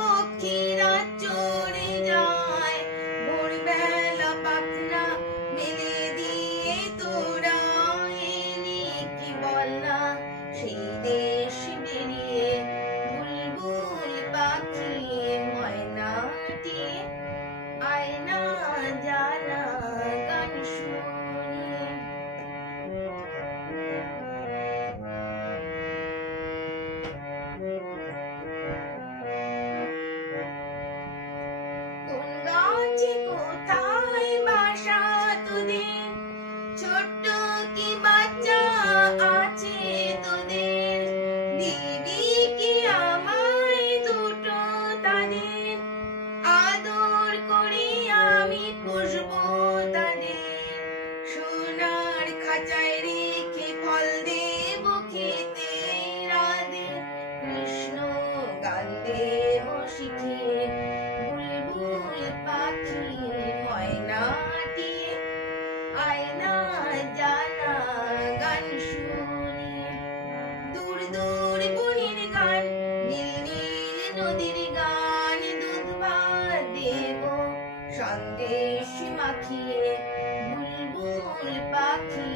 কুমার পক্ষীরা চড়ে যায় রেশ মাখিয়ে বুলবুল পাখি